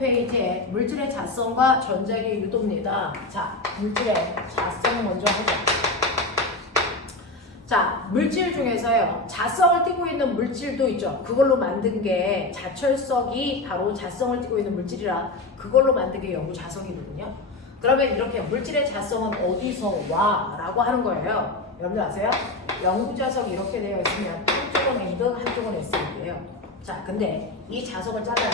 페이지에 물질의 자성과 전자기의 유도입니다. 자, 물질의 자성 먼저 하자. 자, 물질 중에서요, 자성을 띠고 있는 물질도 있죠. 그걸로 만든 게 자철석이 바로 자성을 띠고 있는 물질이라 그걸로 만든 게 영구자석이거든요. 그러면 이렇게 물질의 자성은 어디서 와? 라고 하는 거예요. 여러분들 아세요? 영구자석이 이렇게 되어 있으면 한쪽은 N, 한쪽은 S인데요. 자, 근데 이 자석을 잘라요.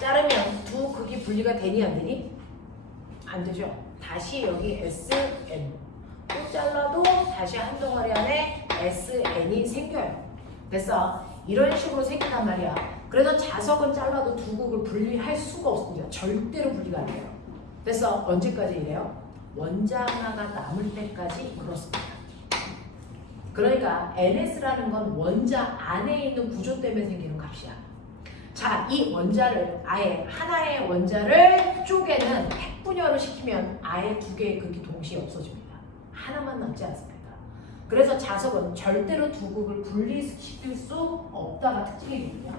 자르면 두 극이 분리가 되니 안 되니? 안 되죠. 다시 여기 SN 또 잘라도 다시 한 덩어리 안에 SN이 생겨요. 됐어. 이런 식으로 생긴단 말이야. 그래서 자석은 잘라도 두 극을 분리할 수가 없습니다. 절대로 분리가 안 돼요. 됐어. 언제까지 이래요? 원자 하나가 남을 때까지 그렇습니다. 그러니까 NS라는 건 원자 안에 있는 구조 때문에 생기는 값이야. 자, 이 원자를 아예 하나의 원자를 쪼개는 핵분열을 시키면 아예 두 개의 극이 동시에 없어집니다. 하나만 남지 않습니다. 그래서 자석은 절대로 두 극을 분리시킬 수 없다가 특징이거든요.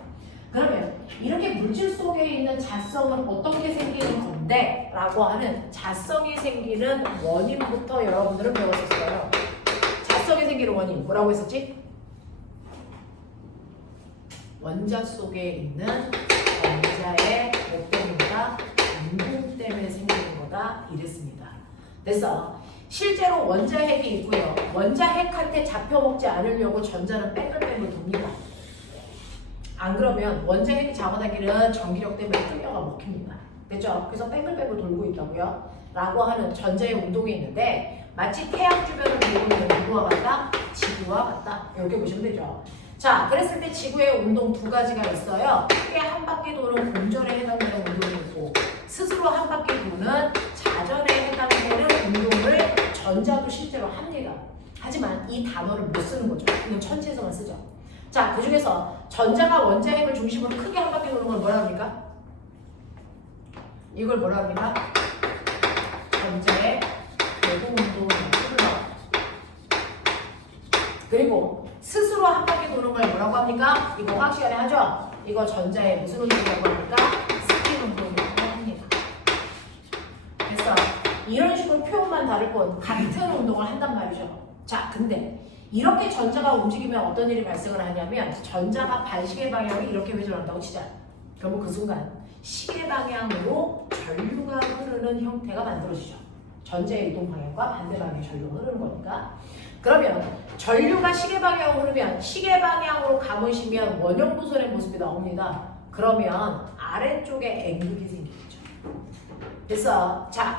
그러면 이렇게 물질 속에 있는 자성은 어떻게 생기는 건데? 라고 하는 자성이 생기는 원인부터 여러분들은 배웠었어요. 자성이 생기는 원인 뭐라고 했었지? 원자 속에 있는 원자의 뭐 때문이다? 운동 때문에 생기는 거다 이랬습니다. 그래서 실제로 원자핵이 있고요. 원자핵한테 잡혀먹지 않으려고 전자는 뺑글뺑글 돕니다. 안 그러면 원자핵이 잡아당기는 전기력 때문에 끌려가 먹힙니다. 됐죠? 그래서 뺑글뺑글 돌고 있다고요. 라고 하는 전자의 운동이 있는데 마치 태양 주변을 돌고 있는 누구와 같다? 지구와 같다. 이렇게 보시면 되죠. 자, 그랬을 때 지구의 운동 두 가지가 있어요. 크게 한 바퀴 도는 공전에 해당되는 운동이 있고 스스로 한 바퀴 도는 자전에 해당되는 운동을 전자도 실제로 합니다. 하지만 이 단어를 못 쓰는 거죠. 이건 천체에서만 쓰죠. 자, 그 중에서 전자가 원자핵을 중심으로 크게 한 바퀴 도는 걸 뭐라 합니까? 이걸 뭐라 합니까? 전자의 궤도운동을 합니다. 그리고 스스로 한 바퀴 도는 걸 뭐라고 합니까? 이거 화학 시간에 하죠? 이거 전자의 무슨 운동이라고 합니까? 스핀 운동이라고 합니다. 그래서 이런 식으로 표현만 다를 뿐 같은 운동을 한단 말이죠. 자, 근데 이렇게 전자가 움직이면 어떤 일이 발생을 하냐면 전자가 반시계 방향이 이렇게 회전한다고 치자. 그러면 그 순간 시계 방향으로 전류가 흐르는 형태가 만들어지죠. 전자의 이동 방향과 반대 방향의 전류가 흐르는 거니까. 그러면 전류가 시계 방향으로 흐르면 시계 방향으로 감으시면 원형 도선의 모습이 나옵니다. 그러면 아래쪽에 N극이 생기겠죠.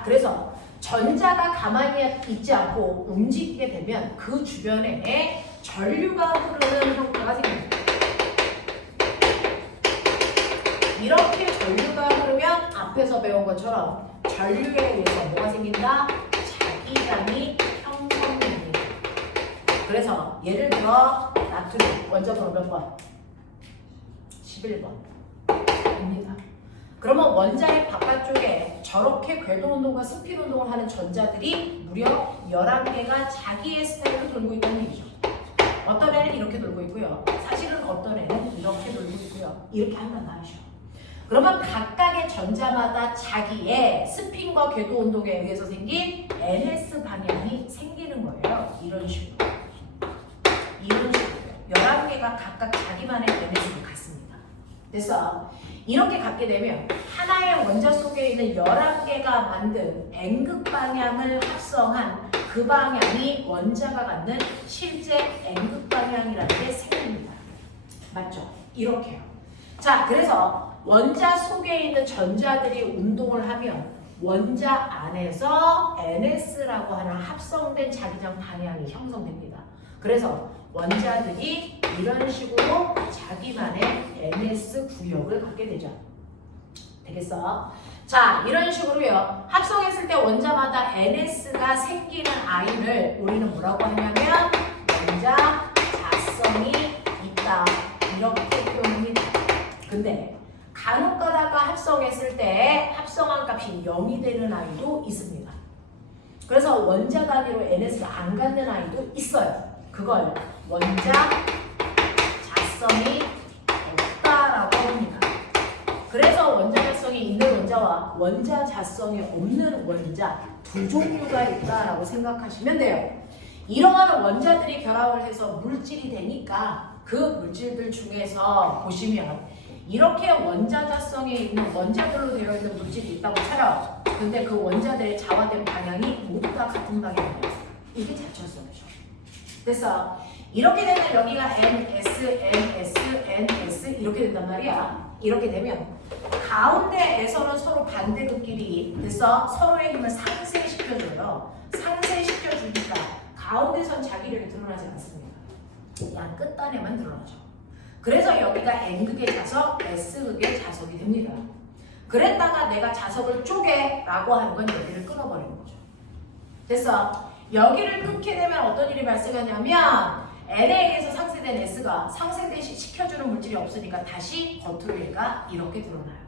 그래서 전자가 가만히 있지 않고 움직이게 되면 그 주변에 전류가 흐르는 형태가 생깁니다. 이렇게 전류가 흐르면 앞에서 배운 것처럼 전류에 의해서 뭐가 생긴다? 자기장이 형성됩니다. 그래서 예를 들어 나트륨 원자번호 몇 번? 11번입니다. 그러면 원자의 바깥쪽에 저렇게 궤도운동과 스핀운동을 하는 전자들이 무려 11개가 자기의 스타일로 돌고 있다는 얘기죠. 어떤 애는 이렇게 돌고 있고요. 사실은 어떤 애는 이렇게 돌고 있고요. 이렇게 한단 말이죠. 그러면 각각의 전자마다 자기의 스핀과 궤도운동에 의해서 생긴 NS 방향이 생기는 거예요. 이런 식으로. 11개가 각각 자기만의 NS를 갖습니다. 그래서 이렇게 갖게 되면 하나의 원자 속에 있는 11개가 만든 N극 방향을 합성한 그 방향이 원자가 갖는 실제 N극 방향이라는 게 생깁니다. 맞죠? 이렇게요. 자, 그래서 원자 속에 있는 전자들이 운동을 하면 원자 안에서 NS라고 하는 합성된 자기장 방향이 형성됩니다. 그래서 원자들이 이런 식으로 자기만의 NS 구역을 갖게 되죠. 되겠어? 자, 이런 식으로요. 합성했을 때 원자마다 NS가 생기는 아이를 우리는 뭐라고 하냐면 원자 자성이 있다. 이렇게 표현합니다. 근데 간혹 가다가 합성했을 때 합성한 값이 0이 되는 아이도 있습니다. 그래서 원자 단위로 NS를 안 갖는 아이도 있어요. 그걸 원자 자성이 없다라고 합니다. 그래서 원자 자성이 자성이 있는 원자와 원자 자성이 없는 원자 두 종류가 있다라고 생각하시면 돼요. 이러한 원자들이 결합을 해서 물질이 되니까 그 물질들 중에서 보시면 이렇게 원자 자성이 있는 원자들로 되어 있는 물질이 있다고 쳐요. 근데 그 원자들의 자화된 방향이 모두 다 같은 방향이에요. 이게 자철성이죠. 그래서 이렇게 되면 여기가 NS, NS, NS 이렇게 된단 말이야. 이렇게 되면 가운데에서는 서로 반대극끼리 그래서 서로의 힘을 상쇄시켜줘요. 상쇄시켜주니까 가운데선 자기력이 드러나지 않습니다. 양 끝단에만 드러나죠. 그래서 여기가 N극의 자석, S극의 자석이 됩니다. 그랬다가 내가 자석을 쪼개 라고 하는 건 여기를 끊어버리는 거죠. 그래서 여기를 끊게 되면 어떤 일이 발생하냐면 N에 의해서 상쇄된 S가 상쇄대시 시켜주는 물질이 없으니까 다시 겉으로 얘가 이렇게 드러나요.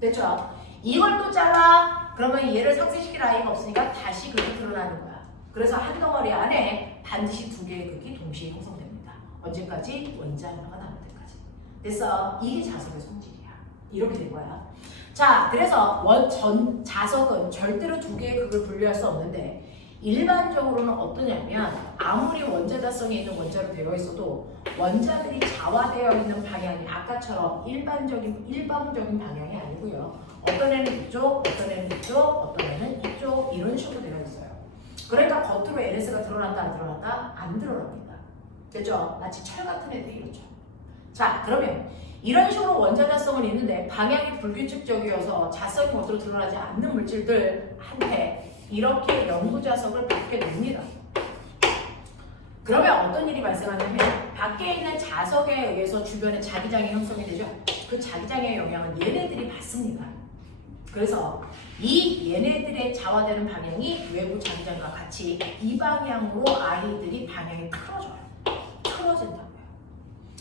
됐죠? 이걸 또 잘라 그러면 얘를 상쇄시킬 아이가 없으니까 다시 그렇게 드러나는 거야. 그래서 한 덩어리 안에 반드시 두 개의 극이 동시에 형성됩니다. 언제까지? 원자 하나가 남을 때까지. 그래서 이게 자석의 성질이야. 이렇게 된 거야. 자, 그래서 자석은 절대로 두 개의 극을 분류할 수 없는데 일반적으로는 어떠냐면 아무리 원자 자성이 있는 원자로 되어 있어도 원자들이 자화되어 있는 방향이 아까처럼 일방적인 방향이 아니고요. 어떤 애는 이쪽, 어떤 애는 이쪽, 어떤 애는 이쪽 이런 식으로 되어 있어요. 그러니까 겉으로 NS가 드러난다 안 드러난다? 안 드러납니다. 됐죠? 마치 철 같은 애들이 이렇죠. 자, 그러면 이런 식으로 원자 자성은 있는데 방향이 불규칙적이어서 자성이 겉으로 드러나지 않는 물질들한테 이렇게 영구 자석을 받게 됩니다. 그러면 어떤 일이 발생하냐면 밖에 있는 자석에 의해서 주변에 자기장이 형성이 되죠. 그 자기장의 영향은 얘네들이 받습니다. 그래서 이 얘네들의 자화되는 방향이 외부 자기장과 같이 이 방향으로 아이들이 방향이 틀어져요. 틀어진다고요.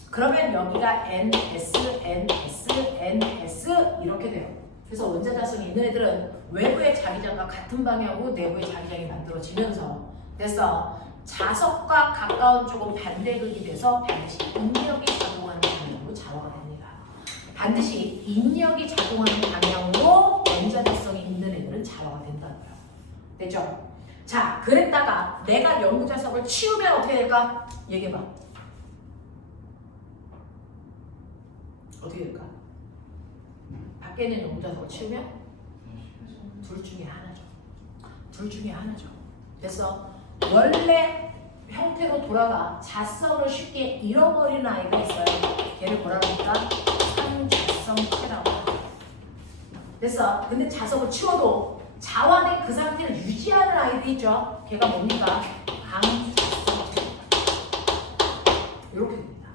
그러면 여기가 NS, NS, NS 이렇게 돼요. 그래서 원자 자성이 있는 애들은 외부의 자기장과 같은 방향으로 내부의 자기장이 만들어지면서 그래서 자석과 가까운 쪽은 반대극이 돼서 반드시 인력이 작용하는 방향으로 자화가 됩니다. 반드시 인력이 작용하는 방향으로 원자 자성이 있는 애들은 자화가 된다고요. 됐죠? 자, 그랬다가 내가 영구 자석을 치우면 어떻게 될까? 얘기해봐. 어떻게 될까? 밖에 있는 영구 자석을 치우면 둘 중에 하나죠. 둘 중에 하나죠. 그래서 원래 형태로 돌아가 자성을 쉽게 잃어버리는 아이가 있어요. 걔를 뭐라고 할까? 상자성체라고 합니다. 그래서 근데 자석을 치워도 자화된 그 상태를 유지하는 아이들이 있죠. 걔가 뭡니까? 강자성체입니다. 이렇게 됩니다.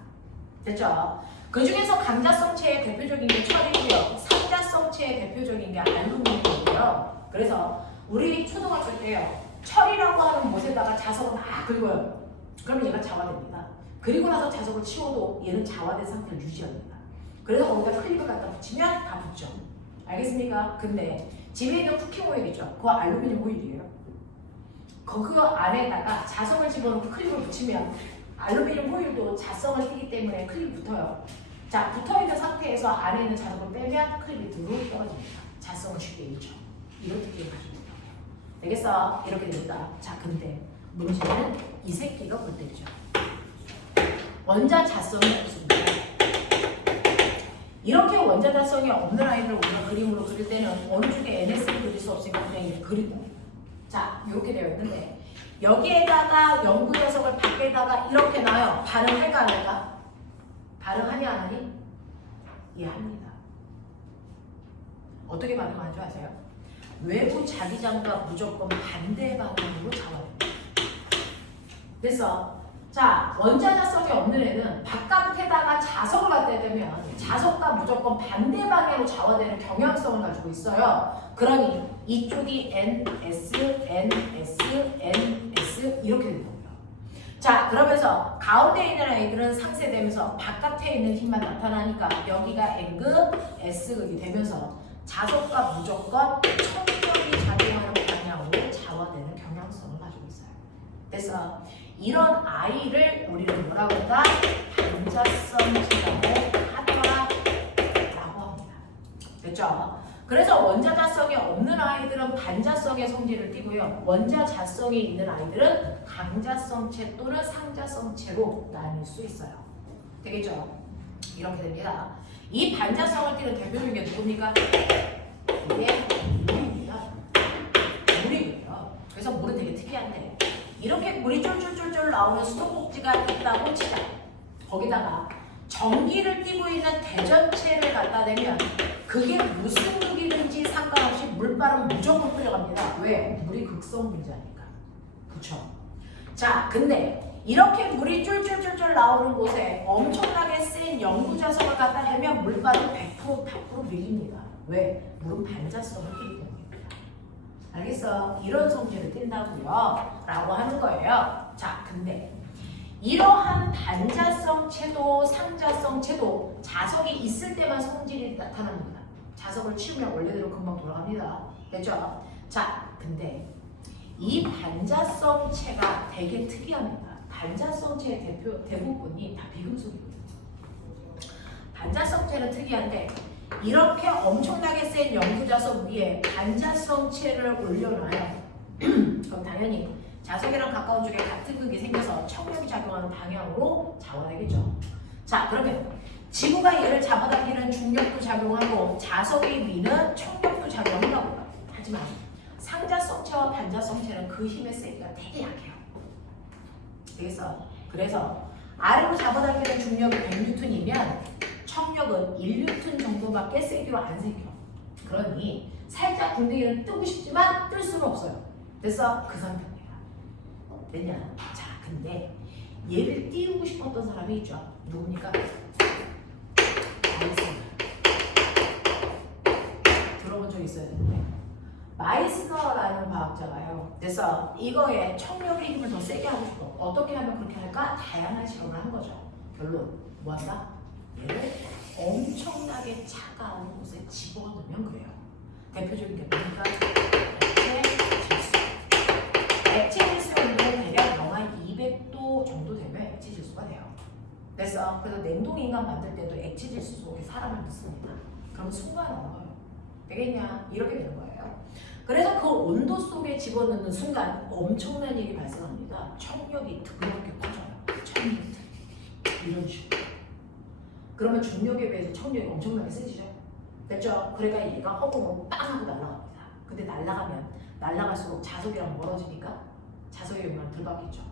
됐죠? 그 중에서 강자성체의 대표적인 게 철이고요. 상자성체의 대표적인 게 알루미늄이고요. 그래서 우리 초등학교 때요. 철이라고 하는 못에다가 자석을 막 긁어요. 그러면 얘가 자화됩니다. 그리고 나서 자석을 치워도 얘는 자화된 상태를 유지합니다. 그래서 거기다 클립을 갖다 붙이면 다 붙죠. 알겠습니까? 근데 집에 있는 쿠킹 오일 있죠? 그거 알루미늄 오일이에요. 그 안에다가 자석을 집어넣고 클립을 붙이면 알루미늄 호일도 자성을 띠기 때문에 클립이 붙어요. 자, 붙어있는 상태에서 안에 있는 자석을 빼면 클립이 뒤로 떨어집니다. 자성을 쉽게 잃죠. 이렇게 가지고 있다고요. 알겠어? 이렇게 된다. 자, 근데 문제는 이 새끼가 볼 때죠. 원자 자성이 없습니다. 이렇게 원자 자성이 없는 아이를 우리가 그림으로 그릴 때는 어느 쪽에 NS를 그릴 수 없으니까 그냥 이렇게 그린다. 자, 이렇게 되어 있는데 여기에다가 영구 자석을 밖에다가 이렇게 놔요. 반응할까 안 할까? 반응하니 안 하니? 예, 합니다. 어떻게 반응하는 줄 아세요? 외부 자기장과 무조건 반대 방향으로 잡아냅니다. 그래서 자, 원자 자석이 없는 애는 바깥에다가 자석을 갖다 대면 자석과 무조건 반대 방향으로 좌화되는 경향성을 가지고 있어요. 그러니 이쪽이 NS, NS, NS 이렇게 된다고요. 자, 그러면서 가운데 있는 아이들은 상쇄되면서 바깥에 있는 힘만 나타나니까 여기가 N극, S극이 되면서 자석과 무조건 천력이 작용하는 방향으로 좌화되는 경향성을 가지고 있어요. 그래서 이런 아이를 우리는 뭐라고 한다? 반자성체라고 하더라라고 합니다. 됐죠? 그래서 원자자성이 없는 아이들은 반자성의 성질을 띠고요. 원자자성이 있는 아이들은 강자성체 또는 상자성체로 나뉠 수 있어요. 되겠죠? 이렇게 됩니다. 이 반자성을 띠는 대표적인 게 누굽니까? 이게 물입니다. 물이고요. 그래서 물은 되게 특이한데 이렇게 물이 쫄쫄쫄쫄 나오는 수도꼭지가 있다고 치자. 거기다가 전기를 띠고 있는 대전체를 갖다 대면 그게 무슨 물이든지 상관없이 물발은 무조건 끌려갑니다. 왜? 물이 극성 분자니까. 그쵸? 자, 근데 이렇게 물이 쫄쫄쫄쫄 나오는 곳에 엄청나게 센 영구자성을 갖다 대면 물발은 100% 밀립니다. 왜? 물은 반자성을 띠기 때문입니다. 알겠어? 이런 성질을 띈다고요 라고 하는 거예요. 자, 근데 이러한 반자성 채도, 상자성 채도 자석이 있을 때만 성질이 나타납니다. 자석을 치우면 원래대로 금방 돌아갑니다. 됐죠? 자, 근데 이 반자성 채가 되게 특이합니다. 반자성 채의 대부분이 다 비금속이거든요. 반자성 채는 특이한데 이렇게 엄청나게 센 영구자석 위에 반자성 채를 올려놔요. 그럼 당연히 자석이랑 가까운 쪽에 같은 극이 생겨서 청력이 작용하는 방향으로 자원되겠죠. 자, 그러면 지구가 얘를 잡아당기는 중력도 작용하고 자석의 위는 청력도 작용한다고요. 하지만 상자성체와 반자성체는 그 힘의 세기가 되게 약해요. 되겠어? 그래서 아래로 잡아당기는 중력이 100N이면 청력은 1N 정도밖에 세기로 안 생겨. 그러니 살짝 궁뎅이를 뜨고 싶지만 뜰 수는 없어요. 됐어? 그 상태입니다. 됐냐? 자, 근데 얘를 띄우고 싶었던 사람이 있죠. 누굽니까? 마이스너. 들어본 적 있어야 되는데 마이스너라는 과학자가요. 그래서 이거에 청력의 힘을 더 세게 하고 싶어. 어떻게 하면 그렇게 할까? 다양한 실험을 한 거죠. 결론 뭐 한다? 얘를 엄청나게 차가운 곳에 집어넣으면 그래요. 대표적인 게 뭡니까? 액체 질소 온도는 대략 영하 200도 정도 되면 액체 질소가 돼요. 그래서 냉동 인간 만들 때도 액체 질소 속에 사람을 넣습니다. 그럼 순간 얼어요. 되겠냐? 이렇게 되는 거예요. 그래서 그 온도 속에 집어넣는 순간 엄청난 일이 발생합니다. 청력이 드럽게 커져요. 1000V 이런 식으로. 그러면 중력에 비해서 청력이 엄청나게 세지죠. 됐죠? 그러니까 얘가 허공으로 빵 하고 날아갑니다. 근데 날아갈수록 자석이랑 멀어지니까 자석의 용량이 덜 바뀌죠.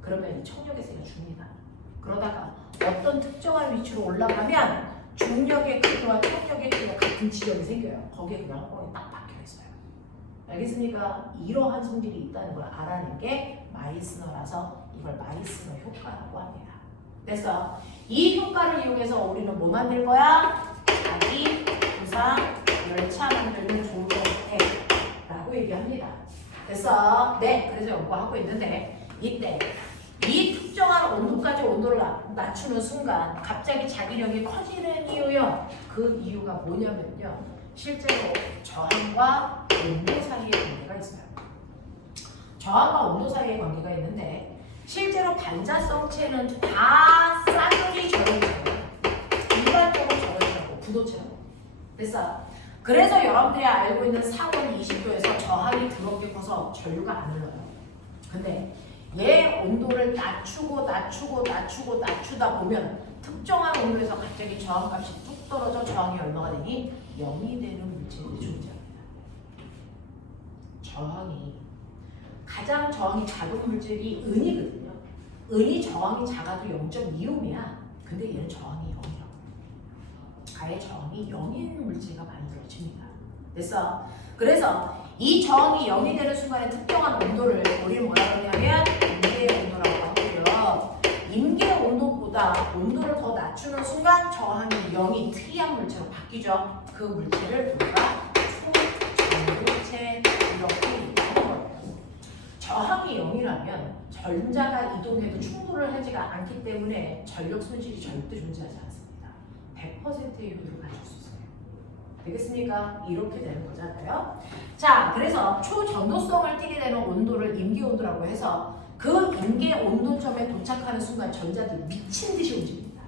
그러면 이 청력의 세기가 줍니다. 그러다가 어떤 특정한 위치로 올라가면 중력의 크기와 청력의 크기가 같은 지점이 생겨요. 거기에 그냥 허공이 딱 박혀 있어요. 알겠습니까? 이러한 성질이 있다는 걸 알아낸 게 마이스너라서 이걸 마이스너 효과라고 합니다. 됐어? 이 효과를 이용해서 우리는 뭐 만들 거야? 자기 부상 열차 만들면 좋은 선택라고 얘기합니다. 됐어? 네, 그래서 연구하고 있는데 이때 이 특정한 온도까지 온도를 낮추는 순간 갑자기 자기력이 커지는 이유요. 그 이유가 뭐냐면요. 실제로 저항과 온도 사이의 관계가 있어요. 저항과 온도 사이의 관계가 있는데 실제로 반자성체는 다 싸그리 저런처럼 일반적으로 저런처럼 부도처럼 됐어. 그래서 여러분들이 알고 있는 상온 20도에서 저항이 더럽게 커서 전류가 안 흘러요. 근데 얘 온도를 낮추다 보면 특정한 온도에서 갑자기 저항값이 뚝 떨어져 저항이 얼마가 되니 0이 되는 물질이 존재합니다. 가장 저항이 작은 물질이 은이거든요. 은이 저항이 작아도 0.25이야. 근데 얘는 저항이 0이라고. 아예 저항이 0인 물질가 만들어집니다. 됐어? 그래서 이 저항이 0이 되는 순간에 특정한 온도를 우리는 뭐라 그러냐면 임계 온도라고 하고요. 임계 온도보다 온도를 더 낮추는 순간 저항이 0이 특이한 물체로 바뀌죠. 그 물체를 우리가 초전도체 이렇게 얘기하는 거예요. 저항이 0이라면 전자가 이동해도 충돌을 하지가 않기 때문에 전력 손실이 절대 존재하지 않습니다. 100%의 효율을 가질 수 있어요. 되겠습니까? 이렇게 되는 거잖아요. 자, 그래서 초전도성을 띠게 되는 온도를 임계온도라고 해서 그 임계온도점에 도착하는 순간 전자들이 미친 듯이 움직입니다.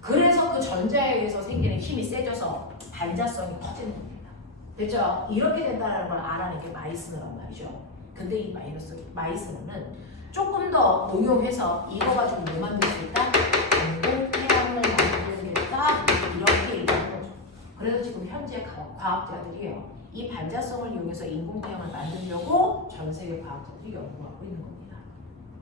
그래서 그 전자에 의해서 생기는 힘이 세져서 반자성이 커지는 겁니다. 됐죠? 이렇게 된다는 걸 알아낸 게 마이스너란 말이죠. 근데 이 마이스너는 조금 더 응용해서 이거 가지고 뭐 만들 수 있다? 인공태양을 만들겠다 이렇게 얘기하는 거죠. 그래서 지금 현재 과학자들이요. 이 반자성을 이용해서 인공태양을 만들려고 전 세계 과학자들이 연구하고 있는 겁니다.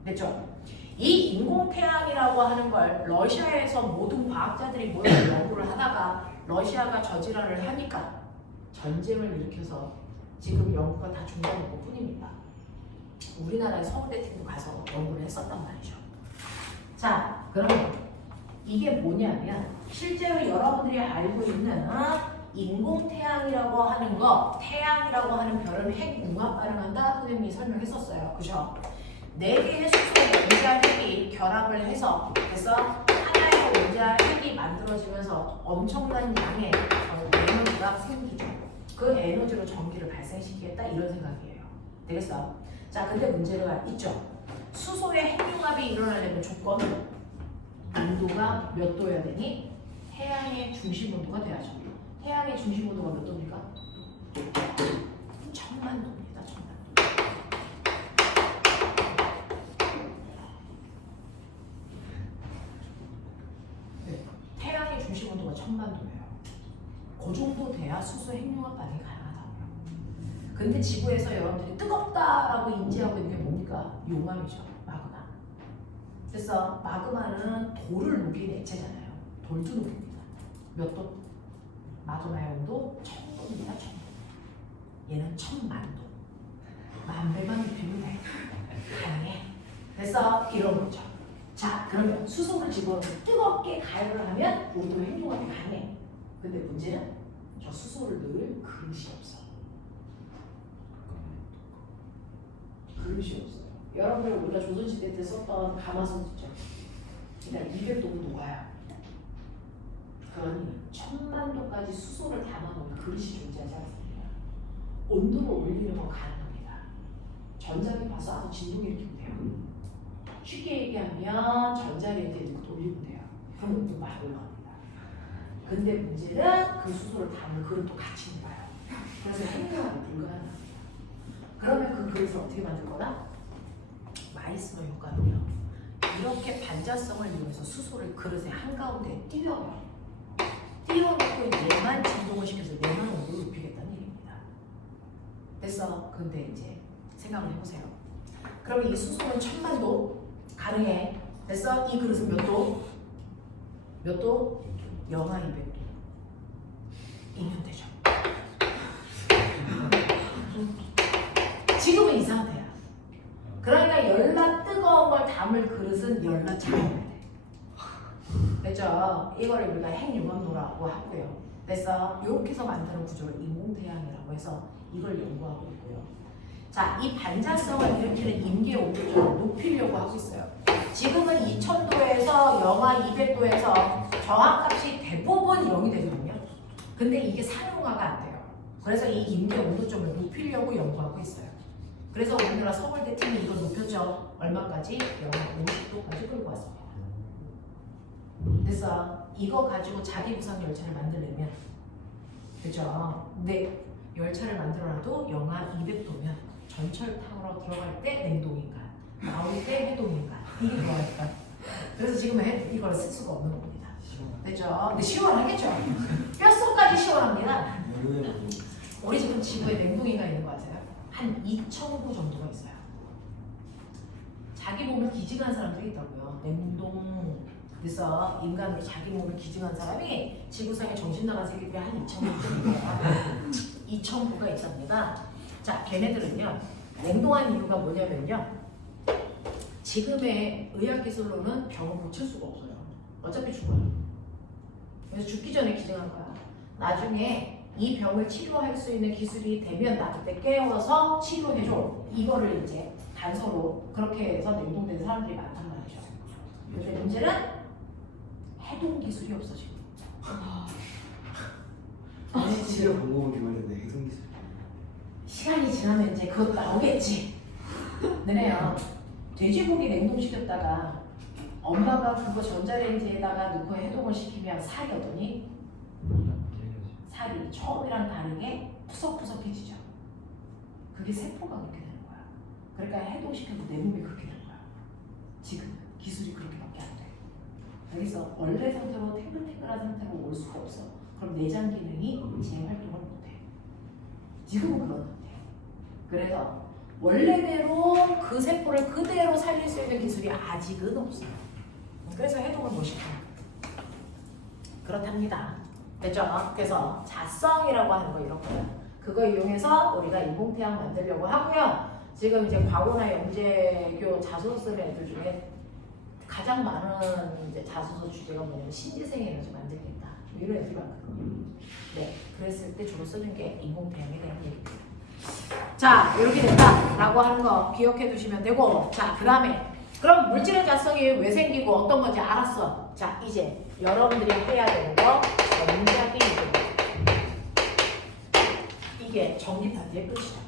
됐죠? 이 인공태양이라고 하는 걸 러시아에서 모든 과학자들이 모여서 연구를 하다가 러시아가 저지랄을 하니까 전쟁을 일으켜서 지금 연구가 다 중단된 것 뿐입니다. 우리나라의 서울대 팀도 가서 연구를 했었단 말이죠. 자, 그러면 이게 뭐냐면 실제로 여러분들이 알고 있는 인공태양이라고 하는 거, 태양이라고 하는 별은 핵융합 반응한다. 선생님이 설명했었어요. 그죠? 4개의 수소의 원자 핵이 결합을 해서 그래서 하나의 원자 핵이 만들어지면서 엄청난 양의 에너지가 생기죠. 그 에너지로 전기를 발생시키겠다 이런 생각이에요. 되겠어? 자, 근데 문제가 있죠. 수소의 핵융합이 일어나려면 조건은 온도가 몇 도여야 되니? 태양의 중심 온도가 돼야죠. 태양의 중심 온도가 몇 도입니까? 1000만 도입니다. 1000만 도. 네. 태양의 중심 온도가 1000만 도예요. 그 정도 돼야 수소 핵융합 반응이 가능하다고요. 근데 지구에서 여러분들이 뜨겁다라고 인지하고 있는 게 뭡니까? 용암이죠. 마그마. 그래서 마그마는 돌을 녹인 액체잖아요. 돌도 녹입니다. 몇 도? 마그마의 온도 1000도입니다. 1000도. 얘는 1000만도. 10,000배만 높이면 돼. 가능해. 그래서 이런 거죠. 자, 그러면 수소를 집어넣어서 뜨겁게 가열을 하면 우리도 핵융합이 가능해. 근데 문제는 저 수소를 넣을 그릇이 없어. 그릇이 없어요. 여러분들 우리가 조선시대 때 썼던 가마솥 있죠? 그냥 200도로 녹아요. 그러니 1000만도까지 수소를 담아놓은 그릇이 존재하지 않습니다. 온도를 올리는 건 가능합니다. 전자기 봐서 아주 진동이 일으키면 돼요. 쉽게 얘기하면 전자레인지에 넣고 돌리면 돼요. 그럼 온도 막 올라갑니다. 근데 문제는 그 수소를 담을 그릇도 같이 녹아요. 그래서 핵융합이 불가능합니다. 그러면 그 그릇을 어떻게 만들 거나? 마이스너 효과는요. 이렇게 반자성을 이용해서 수소를 그릇의 한가운데 띄워요. 띄워놓고 얘만 진동을 시켜서 얘만 온도를 높이겠다는 얘기입니다. 됐어? 근데 이제 생각을 해보세요. 그럼 이 수소는 1000만도 가능해. 됐어? 이 그릇은 몇 도? 몇 도? 영하 200도. 2년 되죠. 지금은 이 상태야. 그러니까 열나 뜨거운 걸 담을 그릇은 열나 차가워야 돼. 됐죠? 이걸 우리가 핵융합로라고 하고요. 그래서 이렇게 해서 만드는 구조를 인공태양이라고 해서 이걸 연구하고 있고요. 자, 이 반자성을 일으키는 임계 온도를 높이려고 하고 있어요. 지금은 2000도에서 영하 200도에서 저항값이 대부분 0이 되거든요. 근데 이게 상용화가 안 돼요. 그래서 이 임계 온도점을 높이려고 연구하고 있어요. 그래서 우리나라 서울대 팀이 이걸 높였죠. 얼마까지? 영하 50도까지 끌고 왔습니다. 그래서 이거 가지고 자기 부상 열차를 만들려면, 그죠? 근데 열차를 만들어놔도 영하 200도면 전철 타러 들어갈 때 냉동인간, 나올 때 해동인간 이게 들어가니까. 그래서 지금 이걸 쓸 수가 없는 겁니다. 그죠? 근데 시원하겠죠? 뼛속까지 시원합니다. 우리 지금 지구에 냉동인간 있는 거 아세요? 한 2,000구 정도가 있어요. 자기 몸을 기증한 사람들이 있다고요. 냉동. 그래서 인간으로 자기 몸을 기증한 사람이 지구상에 정신 나간 새끼들이 한 2,000구입니다. 2,000구가 있답니다. 자, 걔네들은요. 냉동한 이유가 뭐냐면요. 지금의 의학 기술로는 병을 고칠 수가 없어요. 어차피 죽어요. 그래서 죽기 전에 기증한 거야. 나중에 이 병을 치료할 수 있는 기술이 되면 나 그때 깨워서 치료해줘. 이거를 이제 단서로 그렇게 해서 냉동된 사람들이 많단 말이죠. 근데 문제는 해동 기술이 없어 지금. 치료 방법은 개발했는데 해동 기술. 시간이 지나면 이제 그것도 나오겠지. 너네요. 돼지고기 냉동시켰다가 엄마가 그거 전자레인지에다가 넣고 해동을 시키면 살이 어떠니? 살이 처음이랑 다르게 푸석푸석해지죠. 그게 세포가 그렇게 되는 거야. 그러니까 해동시켜도 내 몸이 그렇게 되는 거야. 지금 기술이 그렇게밖에 안 돼. 여기서 원래 상태로 탱글탱글한 상태로 올 수가 없어. 그럼 내장 기능이 제 활동을 못해. 지금은 그런 상태야. 그래서 원래대로 그 세포를 그대로 살릴 수 있는 기술이 아직은 없어요. 그래서 해동을 못 시켜요. 그렇답니다. 됐죠? 그래서 자성이라고 하는 거 이런 거예요. 그거 이용해서 우리가 인공태양 만들려고 하고요. 지금 이제 과거나 영재교 자소서 쓰는 애들 중에 가장 많은 이제 자소서 주제가 뭐냐면 신재생 에너지 만들겠다. 이런 애들이 많거든요. 네, 그랬을 때 주로 쓰는 게 인공태양에 대한 얘기입니다. 자, 이렇게 됐다라고 하는 거 기억해 두시면 되고, 자, 그 다음에 그럼 물질의 자성이 왜 생기고 어떤 건지 알았어. 자, 이제 여러분들이 해야 되는 거 전자기 유도. 이게 전기 파트의 끝이야.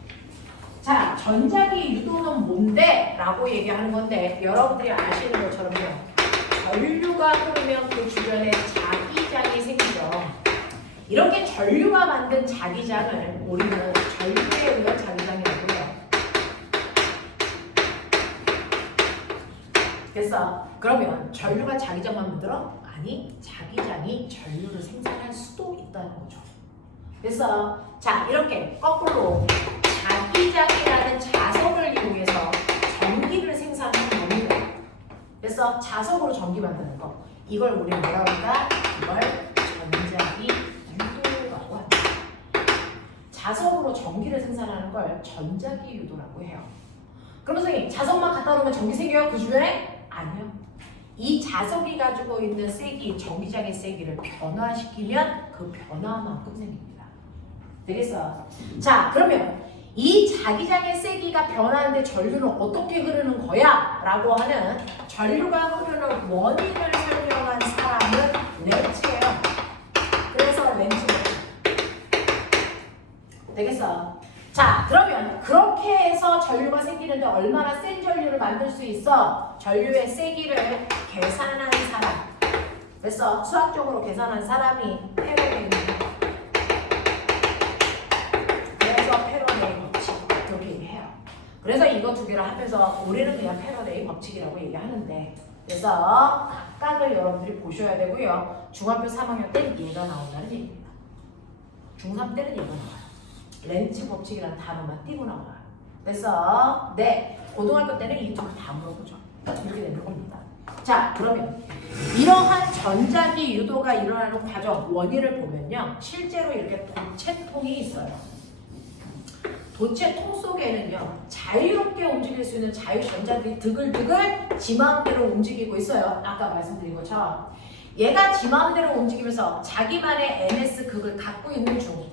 자, 전자기 유도는 뭔데? 라고 얘기하는 건데 여러분들이 아시는 것처럼요. 전류가 흐르면 그 주변에 자기장이 생기죠. 이렇게 전류가 만든 자기장을 우리는 전류에 의한 자기장이라고 해요. 됐어. 그러면 전류가 자기장만 만들어? 아니, 자기장이 전류를 생산할 수도 있다는 거죠. 그래서 자, 이렇게 거꾸로 자기장이라는 자석을 이용해서 전기를 생산하는 겁니다. 그래서 자석으로 전기 만드는 거. 이걸 우리는 뭐라고 할까? 이걸 전자기 유도라고 합니다. 자석으로 전기를 생산하는 걸 전자기 유도라고 해요. 그럼 선생님, 자석만 갖다 놓으면 전기 생겨요? 그 주변에? 아니요. 이 자석이 가지고 있는 세기, 전기장의 세기를 변화시키면 그 변화만큼 생깁니다. 되겠어? 자, 그러면 이 자기장의 세기가 변하는데 전류는 어떻게 흐르는 거야? 라고 하는 전류가 흐르는 원인을 설명한 사람은 렌츠예요. 그래서 렌츠예요. 되겠어? 자, 그러면 그렇게 해서 전류가 생기는데 얼마나 센 전류를 만들 수 있어? 전류의 세기를 계산한 사람. 됐어? 수학적으로 계산한 사람이 페로데입니다. 그래서 페로데이 법칙 이렇게 얘기해요. 그래서 이거 두 개를 하면서 우리는 그냥 페로데이 법칙이라고 얘기하는데, 그래서 각각을 여러분들이 보셔야 되고요. 중학교 3학년 때는 얘가 나온다는 얘기입니다. 중3 때는 얘가 나와요. 렌츠 법칙이라는 단어만 띄고 나와요. 그래서 네, 고등학교 때는 이 두 개 다 물어보죠. 이렇게 되는 겁니다. 자, 그러면 이러한 전자기 유도가 일어나는 과정, 원인을 보면요. 실제로 이렇게 도체통이 있어요. 도체통 속에는요. 자유롭게 움직일 수 있는 자유전자들이 드글드글 지 마음대로 움직이고 있어요. 아까 말씀드린 것처럼. 얘가 지 마음대로 움직이면서 자기만의 NS극을 갖고 있는 중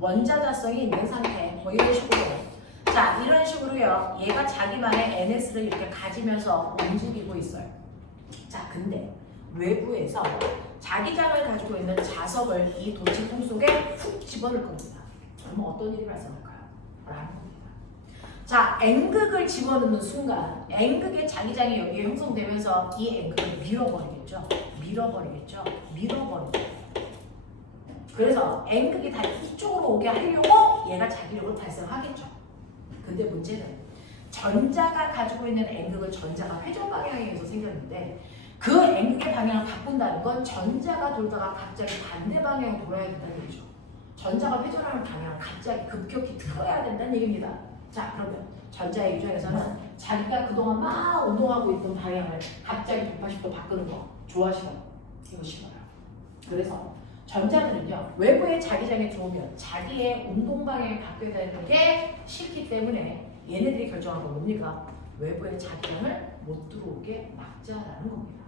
원자자성이 있는 상태, 뭐 이런 식으로. 자, 이런 식으로요. 얘가 자기만의 NS를 이렇게 가지면서 움직이고 있어요. 자, 근데 외부에서 자기장을 가지고 있는 자석을 이 도체통 속에 훅 집어넣을 겁니다. 그러면 어떤 일이 발생할까요? 라는 겁니다. 자, N극을 집어넣는 순간 N극의 자기장이 여기에 형성되면서 이 N극을 밀어버리겠죠. 그래서 N극이 다 이쪽으로 오게 하려고 얘가 자기력을 발생하겠죠. 근데 문제는 전자가 가지고 있는 N극을 전자가 회전 방향에 의해서 생겼는데 그 N극의 방향을 바꾼다는 건 전자가 돌다가 갑자기 반대 방향으로 돌아야 된다는 얘기죠. 전자가 회전하는 방향을 갑자기 급격히 틀어야 된다는 얘기입니다. 자, 그러면 전자의 입장에서는 자기가 그동안 막 운동하고 있던 방향을 갑자기 180도 바꾸는 거 좋아하시나요? 이거 싫어요. 그래서 전자들은요, 외부의 자기장에 들어오면 자기의 운동 방향이 바뀌어야 되는 게 싫기 때문에 얘네들이 결정한 건 뭡니까? 외부의 자기장을 못 들어오게 막자라는 겁니다.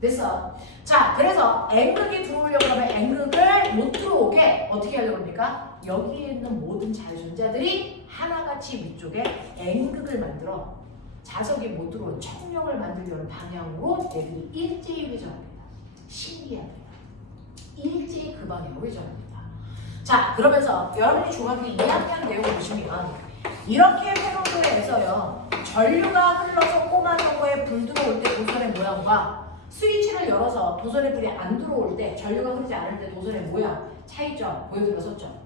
됐어? 자, 그래서 N극이 들어오려고 하면 N극을 못 들어오게 어떻게 하려고 합니까? 여기에 있는 모든 자유전자들이 하나같이 위쪽에 N극을 만들어 자석이 못 들어오는 청력을 만들려는 방향으로 얘들이 일제히 회전합니다. 신기합니다. 일제히 그 방향으로 회전합니다. 자, 그러면서 여러분이 중학교 2학년 내용을 보시면 이렇게 회로도에서요 전류가 흘러서 꼬마 정거에 불 들어올 때 도선의 모양과 스위치를 열어서 도선에 불이 안 들어올 때, 전류가 흐르지 않을 때 도선의 모양, 차이점 보여드렸었죠.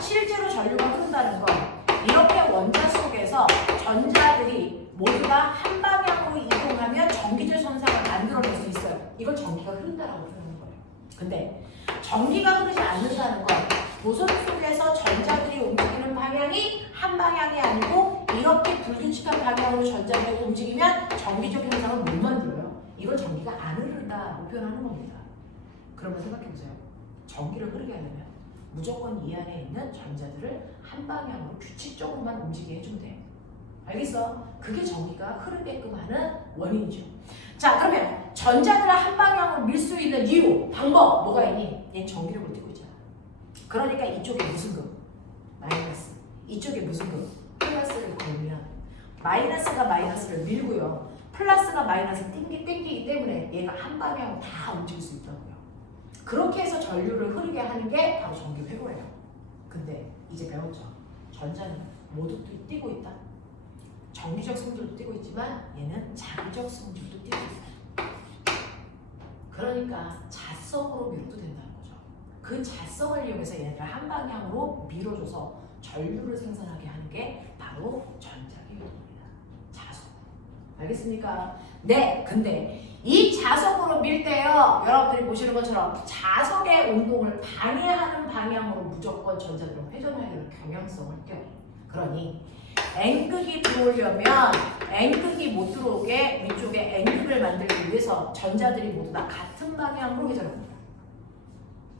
실제로 전류가 흐른다는 건 이렇게 원자 속에서 전자들이 모두가 한 방향으로 이동하면 전기질 손상을 만들어낼 수 있어요. 이걸 전기가 흐른다라고 표현하는 거예요. 근데 전기가 흐르지 않는다는 건 도선 속에서 전자들이 움직이는 방향이 한 방향이 아니고 이렇게 불규칙한 방향으로 전자들이 움직이면 전기적 현상을 못 만들어요. 이걸 전기가 안 흐른다고 표현하는 겁니다. 그러면 생각해보세요. 전기를 흐르게 하려면 무조건 이 안에 있는 전자들을 한 방향으로 규칙적으로만 움직이게 해주면 돼. 알겠어? 그게 전기가 흐르게끔 하는 원인이죠. 자, 그러면 전자들을 한 방향으로 밀 수 있는 이유, 방법 뭐가 있니? 얘는 전기력을 띠고 있잖아. 그러니까 이쪽에 무슨 금? 마이너스. 이쪽에 무슨 금? 플러스를 걸면 마이너스가 마이너스를 밀고요. 플러스가 마이너스 땡기기 때문에 얘가 한 방향으로 다 움직일 수 있더라고요. 그렇게 해서 전류를 흐르게 하는 게 바로 전기 회로예요. 근데 이제 배웠죠. 전자는 모두 띄고 있다. 정기적 성질도 띄고 있지만 얘는 자기적 성질도 띄고 있어요. 그러니까 자성으로 밀어도 된다는 거죠. 그 자성을 이용해서 얘네를 한 방향으로 밀어줘서 전류를 생산하게 하는 게 바로 전자기 요동입니다. 자성. 알겠습니까? 네, 근데 이 자석으로 밀 때요, 여러분들이 보시는 것처럼 자석의 운동을 방해하는 방향으로 무조건 전자들은 회전해야 되는 경향성을 껴요. 그러니 N극이 들어오려면 N극이 못 들어오게 위쪽에 N극을 만들기 위해서 전자들이 모두 다 같은 방향으로 회전합니다.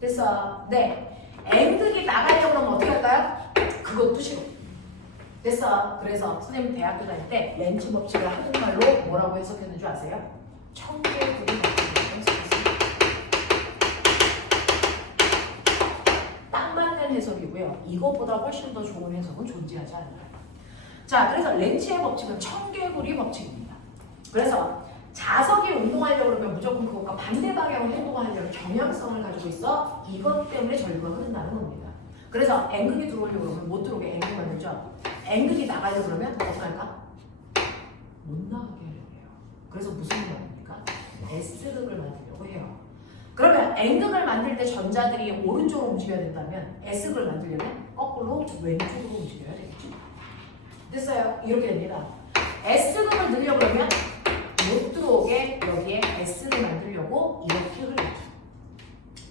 됐어? 네. N극이 나가려고 그러면 어떻게 할까요? 그것도 싫어. 됐어? 그래서 선생님 대학교 다닐 때 렌츠 법칙을 한국말로 뭐라고 해석했는 줄 아세요? 청개구리 법칙이라고 해석했습니다. 딱 맞는 해석이고요. 이것보다 훨씬 더 좋은 해석은 존재하지 않아요. 자, 그래서 렌츠의 법칙은 청개구리 법칙입니다. 그래서 자석이 운동하려고 그러면 무조건 그것과 반대 방향으로 행동하려는 경향성을 가지고 있어. 이것 때문에 전류가 흐른다는 겁니다. 그래서 N극이 들어오려고 그러면 못 들어오게 N극 만들죠. N극이 나가려고 그러면 어떻게 할까? 못 나가게 하려고 해요. 그래서 무슨 일을 만듭니까? S극을 만들려고 해요. 그러면 N극을 만들 때 전자들이 오른쪽으로 움직여야 된다면 S극을 만들려면 거꾸로 왼쪽으로 움직여야 되겠죠. 됐어요? 이렇게 됩니다. S극을 넣으려고 그러면 못 들어오게 여기에 S를 만들려고 이렇게 흘려요.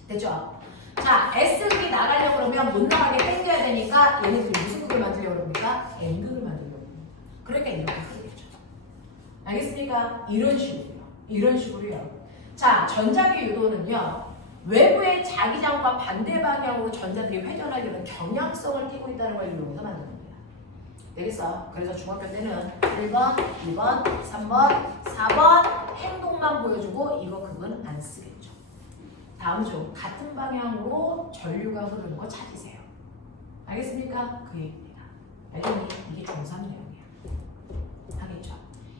됐죠? 자, S극이 나가려고 그러면 못 나가게 당겨야 되니까 얘네들이 무슨 극을 만들려고 그럽니까? N극을 만들려고 합니다. 그러니까 이렇게 흐르겠죠. 알겠습니까? 이런 식으로요. 이런 식으로요. 자, 전자기 유도는요. 외부의 자기장과 반대 방향으로 전자들이 회전하려는 경향성을 띠고 있다는 걸 이용해서 만든 겁니다. 되겠어? 그래서 중학교 때는 1번, 2번, 3번, 4번 행동만 보여주고 이거 극은 안 쓰겠죠. 다음 중 같은 방향으로 전류가 흐르는 거 찾으세요. 알겠습니까? 그 얘기입니다. 알겠니? 이게 중3 내용이야. 하겠죠?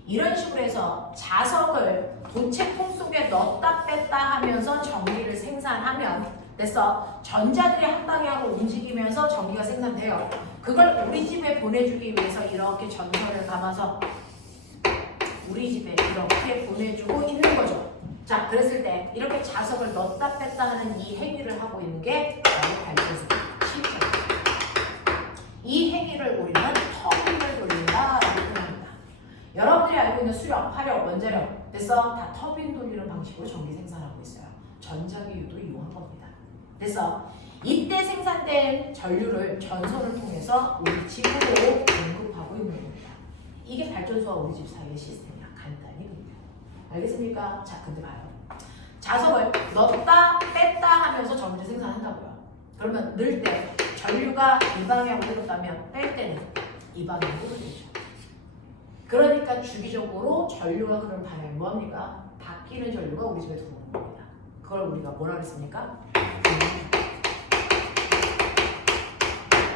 이런 식으로 해서 자석을 도체통 속에 넣었다 뺐다 하면서 전기를 생산하면 됐어. 전자들이 한 방향으로 움직이면서 전기가 생산돼요. 그걸 우리 집에 보내주기 위해서 이렇게 전선을 감아서 우리 집에 이렇게 보내주고 있는 거죠. 자, 그랬을 때 이렇게 자석을 넣었다 뺐다 하는 이 행위를 하고 있는 게 바로 발전소 실전. 이 행위를 우리는 터빈을 돌린다라고 표현합니다. 여러분들이 알고 있는 수력, 화력, 원자력 됐어? 다 터빈 돌리는 방식으로 전기 생산하고 있어요. 전자기유도 이용한 겁니다. 그래서 이때 생산된 전류를 전선을 통해서 우리 집으로 공급하고 있는 겁니다. 이게 발전소와 우리 집 사이의 시스템이야. 간단히 그냥. 알겠습니까? 자, 근데 봐요. 자석을 넣었다 뺐다 하면서 전기를 생산한다고요. 그러면 넣을 때 전류가 이 방향으로 흐른다면 뺄 때는 이 방향으로 흐르죠. 그러니까 주기적으로 전류가 흐르는 방향이 뭐합니까? 바뀌는 전류가 우리 집에 들어오는 겁니다. 그걸 우리가 뭐라 그랬습니까?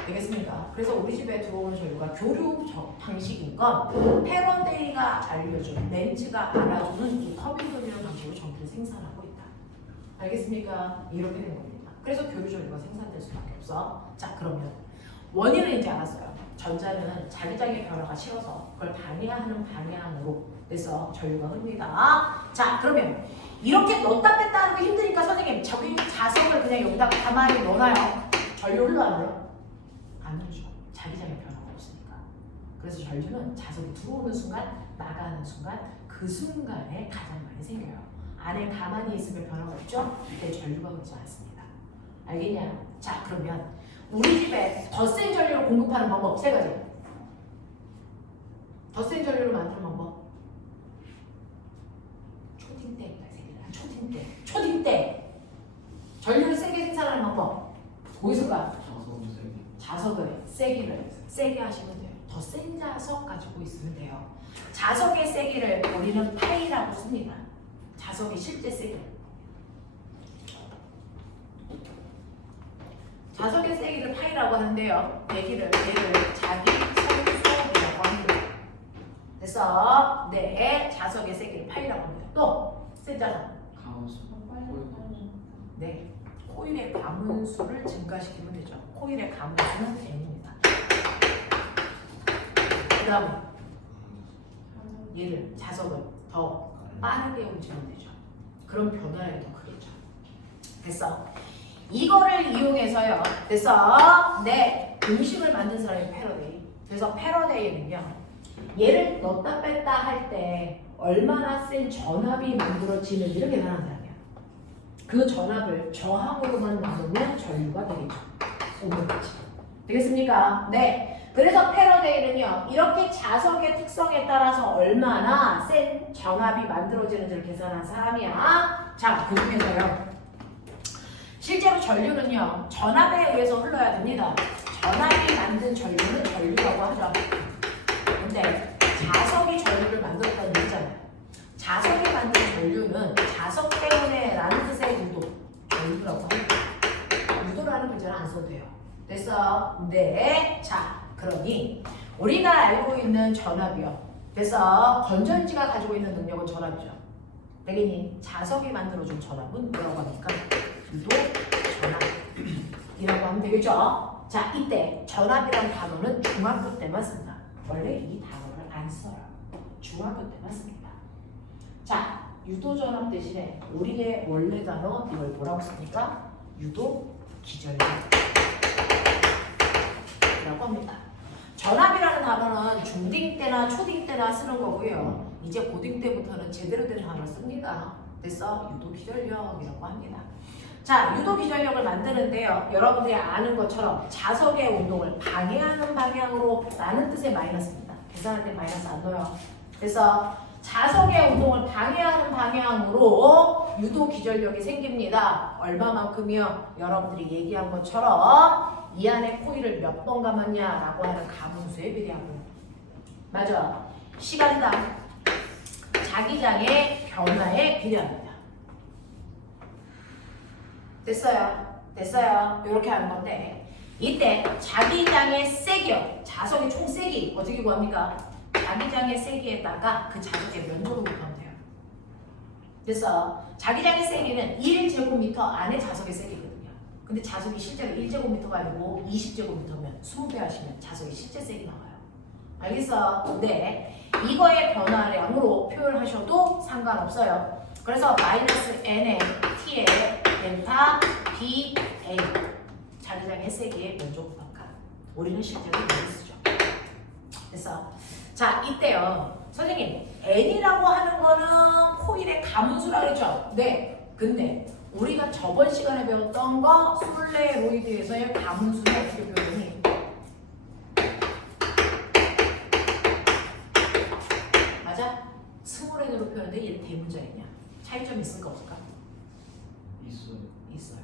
되겠습니까? 그래서 우리 집에 들어오는 전류가 교류 방식인 건 패러데이가 알려준, 렌츠가 알아주는 이 터빈 돌리는 방식으로 전기를 생산하고 있다. 알겠습니까? 이렇게 된 겁니다. 그래서 교류 전류가 생산될 수밖에 없어. 자, 그러면 원인은 이제 알았어요. 전자는 자기장의 변화가 싫어서 그걸 방해하는 방향으로 그래서 전류가 흐릅니다. 자, 그러면 이렇게 넣었다 뺐다 하는 거 힘드니까 선생님 저기 자석을 그냥 여기다 가만히 넣어놔요. 전류 흘러 안 흘러? 안 흐르죠. 자기장의 변화가 없으니까. 그래서 전류는 자석이 들어오는 순간 나가는 순간 그 순간에 가장 많이 생겨요. 안에 가만히 있으면 변화가 없죠? 그때 전류가 흐르지 않습니다. 알겠냐? 자 그러면 우리 집에 더 센 전류를 공급하는 방법 세 가지. 더 센 전류를 만드는 방법. 초딩대. 전류를 세게 생산하는 방법. 어디서 가? 자석을 세게 하시면 돼요. 더 센 자석 가지고 있으면 돼요. 자석의 세기를 우리는 파이라고 씁니다. 자석의 실제 세기. 자석의 세기를 파이라고 하는데요. 얘를 자기 성소라고 합니다. 그래서 네, 자석의 세기를 파이라고 합니다. 또 센 자석. 네, 코일의 가문수를 증가시키면 되죠. 코일의 가문수는 N입니다. 그 다음에 얘를 자석을 더 빠르게 움직이면 되죠. 그럼 변화량이 더 크겠죠. 됐어. 이거를 이용해서요. 됐어. 네, 음식을 만든 사람이 패러데이. 그래서 패러데이는요. 얘를 넣었다 뺐다 할 때 얼마나 센 전압이 만들어지는지를 계산하는 사람이야. 그 전압을 저항으로만 나누면 전류가 되겠죠. 오늘같이. 되겠습니까? 네. 그래서 패러데이는요. 이렇게 자석의 특성에 따라서 얼마나 센 전압이 만들어지는지를 계산한 사람이야. 자, 그 중에서요. 실제로 전류는요. 전압에 의해서 흘러야 됩니다. 전압이 만든 전류는 전류라고 하죠. 근데 자석이 전류를 만들었다는 얘기잖아요. 자석이 만든 전류는 자석 때문에 라는 뜻의 유도, 전류라고 합니다. 유도라는 글자는 안 써도 돼요. 됐어? 네. 자, 그러니 우리가 알고 있는 전압이요. 그래서 건전지가 가지고 있는 능력은 전압이죠. 되겠니? 자석이 만들어준 전압은 뭐라고 합니까? 유도 전압이라고 하면 되겠죠? 자, 이때 전압이라는 단어는 중학교 때만 쓴다. 원래 이 단어를 안 써요. 중학교 때만 씁니다. 자, 유도전압 대신에 우리의 원래 단어 이걸 뭐라고 씁니까? 유도 기전압이라고 합니다. 전압이라는 단어는 중딩 때나 초딩 때나 쓰는 거고요. 이제 고딩 때부터는 제대로 된 단어를 씁니다. 그래서 유도 기전력이라고 합니다. 자, 유도 기전력을 만드는데요. 여러분들이 아는 것처럼 자석의 운동을 방해하는 방향으로 라는 뜻의 마이너스입니다. 계산할 때 마이너스 안 넣어요. 그래서 자석의 운동을 방해하는 방향으로 유도 기전력이 생깁니다. 얼마만큼이요? 여러분들이 얘기한 것처럼 이 안에 코일을 몇 번 감았냐라고 하는 가분수에 비례하고. 맞아. 시간당 자기장의 변화에 비례합니다. 됐어요. 됐어요. 이렇게 하는 건데 이때 자기장의 세기요. 자석의 총 세기 어떻게 구합니까? 자기장의 세기에다가 그 자석의 면적을 곱하면 돼요. 그래서 자기장의 세기는 1제곱미터 안에 자석의 세기거든요. 근데 자석이 실제로 1제곱미터가 아니고 20제곱미터면 20배 하시면 자석의 실제 세기 나와요. 알겠어? 네. 이거의 변화량으로 표현하셔도 상관없어요. 그래서 마이너스 n의 t의 델타 BA 자기장의 세기의 면적 곱합. 우리는 실제로 이렇게 쓰죠. 그래서 자 이때요. 선생님 n이라고 하는 거는 코일의 가문수라 그랬죠? 네. 근데 우리가 저번 시간에 배웠던 거 솔레로이드에서의 가문수는 어떻게 배웠니? 맞아? 스몰 n으로 표현돼 얘는 대문자이냐? 차이점이 있을까 없을까? 있어요.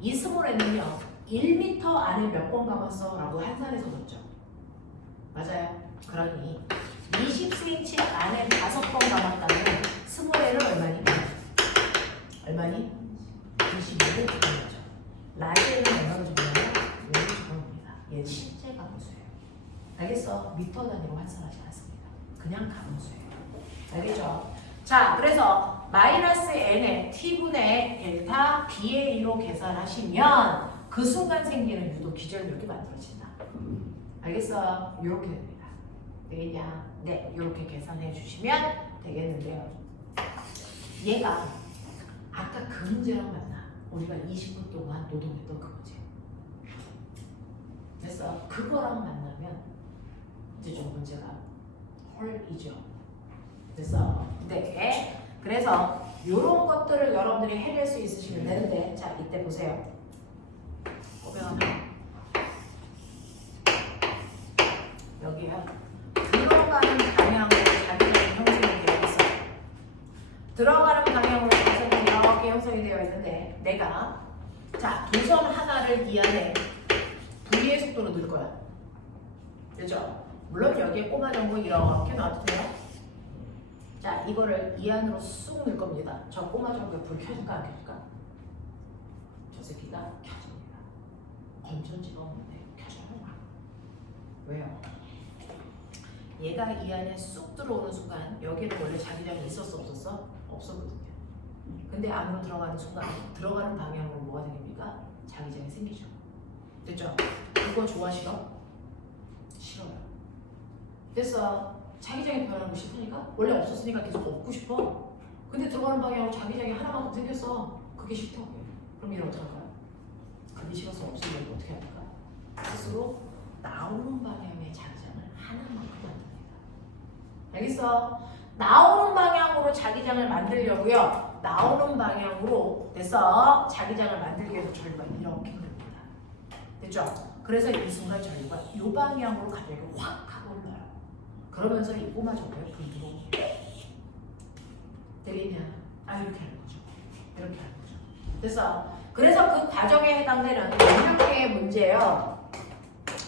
이 스몰 n은요 1m 안에 몇 번 감았어? 라고 한산해서 줬죠. 맞아요. 그러니 20cm 안에 5번 감았다면 스몰 n은 얼마니? 얼마니? 22를 주는 거죠. 라지 n은 얼마로 주냐면 5를 주는 겁니다. 얘는 실제 가분수예요. 알겠어? 미터 단위로 환산하지 않습니다. 그냥 가분수예요. 알겠죠? 자, 그래서 마이너스 n의 t분의 델타 BA로 계산하시면 그 순간 생기는 유도 기전력이 만들어진다. 알겠어? 이렇게 됩니다. 되겠냐? 네, 이렇게 계산해 주시면 되겠는데요. 얘가 아까 그 문제랑 맞나? 우리가 20분 동안 노동했던 그 문제. 그래서 그거랑 만나면 이제 좀 문제가 헐이죠. 그래서 네. 그래서 이런 것들을 여러분들이 해낼 수 있으시면 되는데, 자 이때 보세요. 꼬매가면 여기야 들어가는 방향으로 자기장이 형성이 되어 있어. 들어가는 방향으로 자기장이 이렇게 형성이 되어 있는데, 내가 자 도선 하나를 이 안에 V의 속도로 넣을 거야. 그죠? 물론 여기에 꼬마 정보 이렇게 놔도 돼요. 자, 이거를 이 안으로 쑥 넣을 겁니다. 저 꼬마 정보에 불 켜줄까 안 켜줄까? 저 새끼가 켜집니다. 건전지가 없는데 켜줘요. 왜요? 얘가 이 안에 쑥 들어오는 순간 여기는 원래 자기장이 있었어 없었어? 없었거든요. 근데 안으로 들어가는 순간 들어가는 방향으로 뭐가 생깁니까? 자기장이 생기죠. 됐죠? 그거 좋아 싫어? 싫어요. 그래서 자기장이 변하는 거 싫으니까? 원래 없었으니까 계속 없고 싶어. 근데 들어가는 방향으로 자기장이 하나만큼 생겼어. 그게 싫다고요. 그럼 얘는 어떡할까요? 그게 싫어서 없으려면 어떻게 할까? 스스로 나오는 방향의 자기장을 하나만큼 만듭니다. 알겠어? 나오는 방향으로 자기장을 만들려고요. 나오는 방향으로 돼서 자기장을 만들기 위해서 전류가 이렇게 흐릅니다. 됐죠? 그래서 이 순간 전류가 이 방향으로 갑자기 확 하고 올라요. 그러면서 이 꼬마 정보에 불 들어오게. 되겠냐? 이렇게 하는 거죠. 이렇게 하는 거죠. 그래서 그 과정에 해당되는 영역계의 문제예요.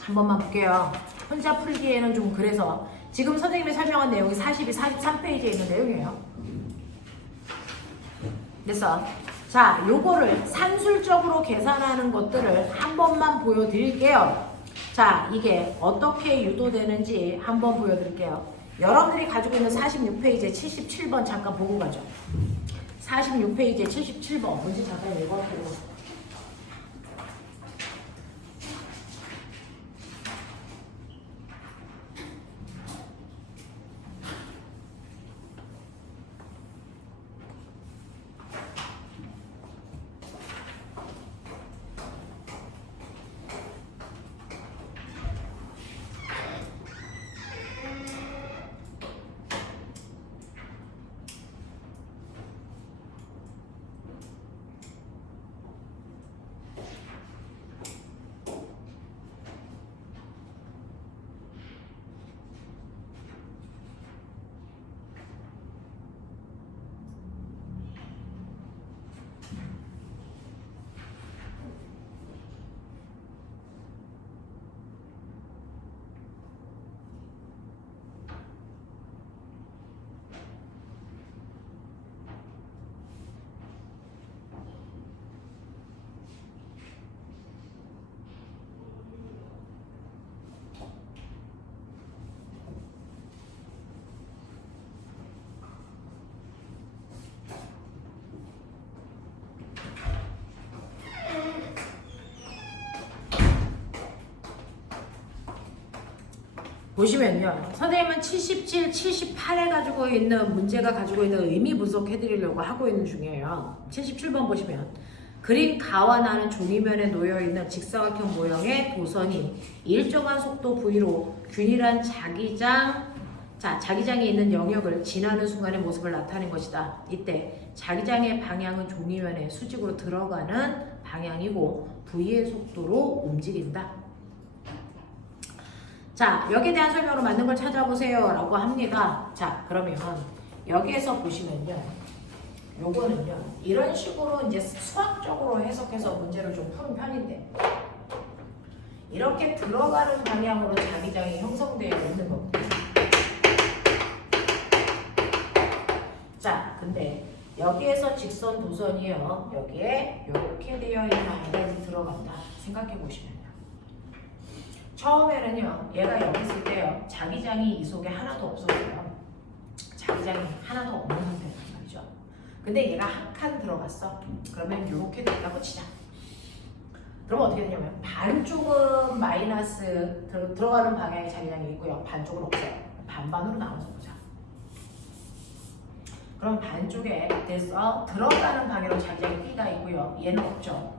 한 번만 볼게요. 혼자 풀기에는 좀 그래서 지금 선생님이 설명한 내용이 42, 43페이지에 있는 내용이에요. 그래서 자, 요거를 산술적으로 계산하는 것들을 한 번만 보여드릴게요. 자, 이게 어떻게 유도되는지 한번 보여드릴게요. 여러분들이 가지고 있는 46페이지에 77번 잠깐 보고 가죠. 46페이지에 77번 뭔지 잠깐 읽어보세요. 보시면요. 선생님은 77, 78에 가지고 있는 문제가 가지고 있는 의미 분석해드리려고 하고 있는 중이에요. 77번 보시면 그린 가와 나는 종이면에 놓여있는 직사각형 모형의 도선이 일정한 속도 V로 균일한 자기장이 있는 영역을 지나는 순간의 모습을 나타낸 것이다. 이때 자기장의 방향은 종이면에 수직으로 들어가는 방향이고 V의 속도로 움직인다. 자, 여기에 대한 설명으로 맞는 걸 찾아보세요 라고 합니다. 자, 그러면 여기에서 보시면요, 요거는요 이런 식으로 이제 수학적으로 해석해서 문제를 좀 푸는 편인데, 이렇게 들어가는 방향으로 자기장이 형성되어 있는 겁니다. 자, 근데 여기에서 직선 도선이요, 여기에 이렇게 되어 있는 아이들이 들어간다 생각해 보시면요, 처음에는요 얘가 여기 있을 때요 자기장이 이 속에 하나도 없었어요. 자기장이 하나도 없는 상태란 말이죠. 근데 얘가 한 칸 들어갔어. 그러면 이렇게 됐다고 치자. 그러면 어떻게 되냐면 반쪽은 마이너스 들어가는 방향의 자기장이 있고요, 반쪽은 없어요. 반반으로 나눠서 보자. 그럼 반쪽에 됐어. 들어가는 방향으로 자기장이 B가 있고요. 얘는 없죠.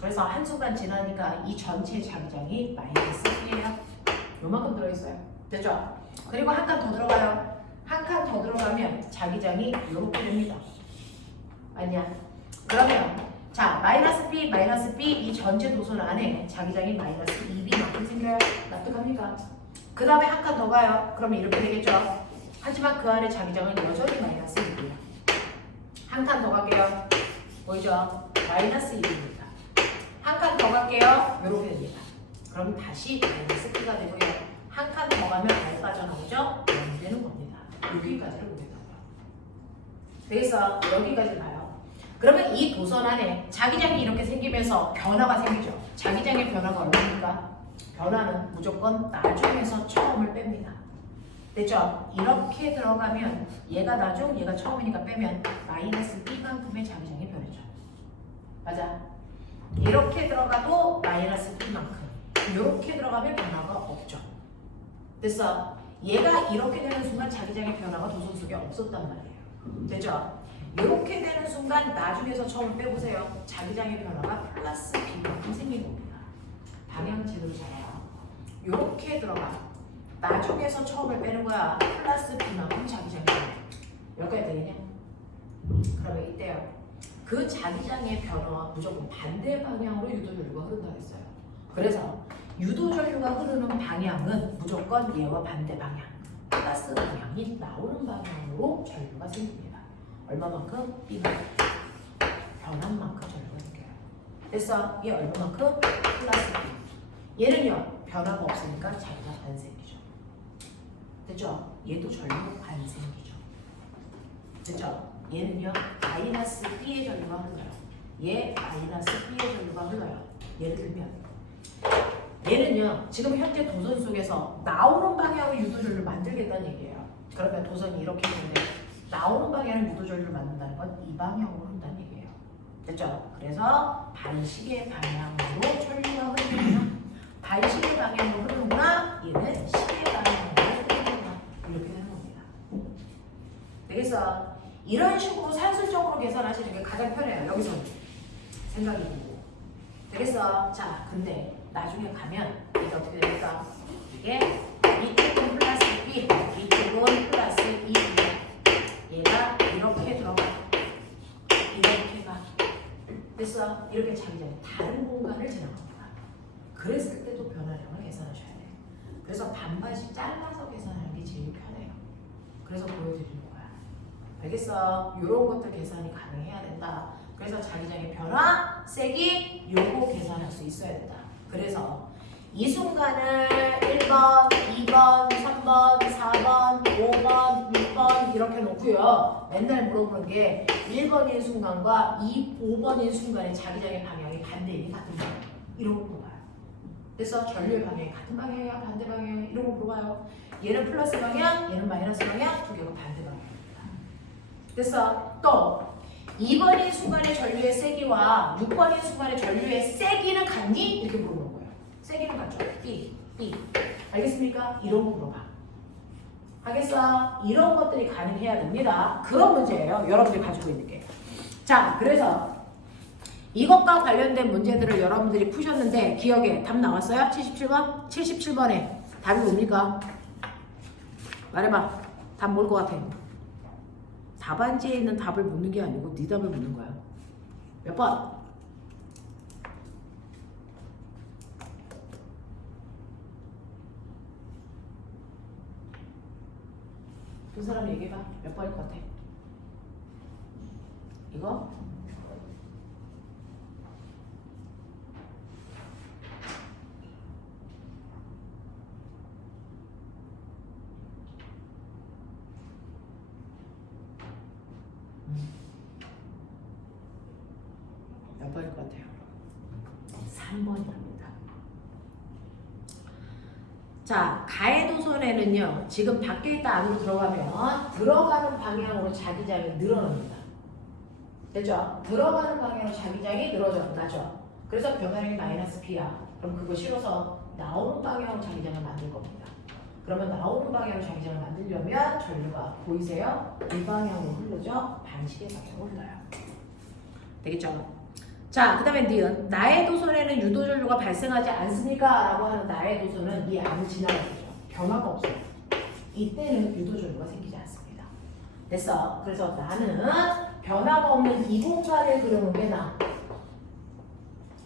그래서 한순간 지나니까 이 전체 자기장이 마이너스 B예요. 요만큼 들어있어요. 됐죠? 그리고 한 칸 더 들어가요. 한 칸 더 들어가면 자기장이 이렇게 됩니다. 아니야. 그러면 자 마이너스 B 이 전체 도선 안에 자기장이 마이너스 2B만큼 생겨요. 납득합니까? 그 다음에 한 칸 더 가요. 그러면 이렇게 되겠죠. 하지만 그 안에 자기장은 여전히 마이너스 2B예요. 한 칸 더 갈게요. 보이죠? 마이너스 2B입니다. 한 칸 더 갈게요. 이렇게 됩니다. 그럼 다시 마이너스 B가 되고요. 한 칸 더 가면 R 빠져나오죠? 0 되는 겁니다. 여기까지를 보겠다고요. 그래서 여기까지 봐요. 그러면 이 도선 안에 자기장이 이렇게 생기면서 변화가 생기죠. 자기장의 변화가 얼마입니까? 변화는 무조건 나중에서 처음을 뺍니다. 됐죠? 이렇게 들어가면 얘가 나중, 얘가 처음이니까 빼면 마이너스 B만큼의 자기장이 변해죠. 맞아? 이렇게 들어가도 마이너스 B만큼. 이렇게 들어가면 변화가 없죠. 됐어? 얘가 이렇게 되는 순간 자기장의 변화가 도선 속에 없었단 말이에요. 됐죠? 이렇게 되는 순간 나중에서 처음 빼보세요. 자기장의 변화가 플러스 B만큼 생긴 겁니다. 방향 제대로 잘해요. 이렇게 들어가. 나중에서 처음을 빼는 거야. 플러스 B만큼 자기장이 변화. 여기까지 되겠냐? 그러면 이때요. 그 자기장의 변화와 무조건 반대 방향으로 유도전류가 흐른다고 했어요. 그래서 유도전류가 흐르는 방향은 무조건 얘와 반대 방향. 플러스 방향이 나오는 방향으로 전류가 생깁니다. 얼마만큼? B만큼. 변한 만큼 전류가 생겨요. 됐어? 얘 얼마만큼? 플러스 B. 얘는요. 변화가 없으니까 자기가 반생기죠. 됐죠? 얘도 전류 반생기죠. 됐죠? 얘는요. 마이너스 B의 전류가 흘러요. 얘 마이너스 B의 전류가 흘러요. 예를 들면 얘는요. 지금 현재 도선 속에서 나오는 방향으로 유도전류를 만들겠다는 얘기예요. 그러면 도선이 이렇게 있는데 나오는 방향으로 유도전류를 만든다는 건 이 방향으로 흐른다는 얘기예요. 됐죠? 그래서 반시계 방향으로 전류가 흐르는구나. 반시계 방향으로 흐르는구나. 얘는 시계 방향으로 흐르는구나. 이렇게 되는 겁니다. 그래서 이런 식으로 산술적으로 계산하시는 게 가장 편해요. 여기서 생각이 들고. 그래서 자 근데 나중에 가면 이게 어떻게 됩니까? 이게 이쪽은 플러스 B, 이쪽은 플러스 2B. 얘가 이렇게 들어가. 이렇게 가. 됐어? 이렇게 자기장이 다른 공간을 지나갑니다. 그랬을 때도 변화량을 계산하셔야 돼요. 그래서 반반씩 잘라서 계산하는 게 제일 편해요. 그래서 보여드리는 거야. 알겠어? 이런 것들 계산이 가능해야 된다. 그래서 자기장의 변화, 세기 요거 계산할 수 있어야 된다. 그래서 이 순간을 1번, 2번, 3번, 4번, 5번, 6번 이렇게 놓고요. 맨날 물어보는 게 1번인 순간과 5번인 순간의 자기장의 방향이 반대이니 같은 방향 이런 거 물어봐요. 그래서 전류의 방향이 같은 방향이야 반대 방향이야 이런 거 물어봐요. 얘는 플러스 방향, 얘는 마이너스 방향 두 개가 반대 방향입니다. 그래서 또 2번인 순간의 전류의 세기와 6번인 순간의 전류의 세기는 같니? 이렇게 물어보는 거예요. 세기는 같죠? B. 알겠습니까? 이런 거 물어봐. 알겠어? 이런 것들이 가능해야 됩니다. 그런 문제예요. 여러분들이 가지고 있는 게. 자, 그래서 이것과 관련된 문제들을 여러분들이 푸셨는데 기억에 답 나왔어요? 77번? 77번에 답이 뭡니까? 말해봐. 답 뭘 것 같아? 답안지에 있는 답을 묻는 게 아니고 네 답을 묻는 거야. 몇 번? 두 사람 얘기해봐. 몇 번일 것 같아? 이거? 몇 번일 것 같아요? 3번이랍니다. 자, 가해도선에는요, 지금 밖에 있다 안으로 들어가면 들어가는 방향으로 자기장이 늘어납니다. 됐죠? 들어가는 방향으로 자기장이 늘어나죠. 그래서 변화량이 마이너스 P야. 그럼 그거 실어서 나오는 방향으로 자기장을 만들 겁니다. 그러면 나오는 방향으로 자기장을 만들려면 전류가 보이세요? 이 방향으로 흐르죠? 반시계 방향으로 흘러요. 되겠죠? 자, 그 다음에 니은 나의 도선에는 유도전류가 발생하지 않습니까? 라고 하는 나의 도선은 이 안을 지나가죠. 변화가 없어요. 이때는 유도전류가 생기지 않습니다. 됐어. 그래서 나는 변화가 없는 이 공간을 그려놓은 게 나.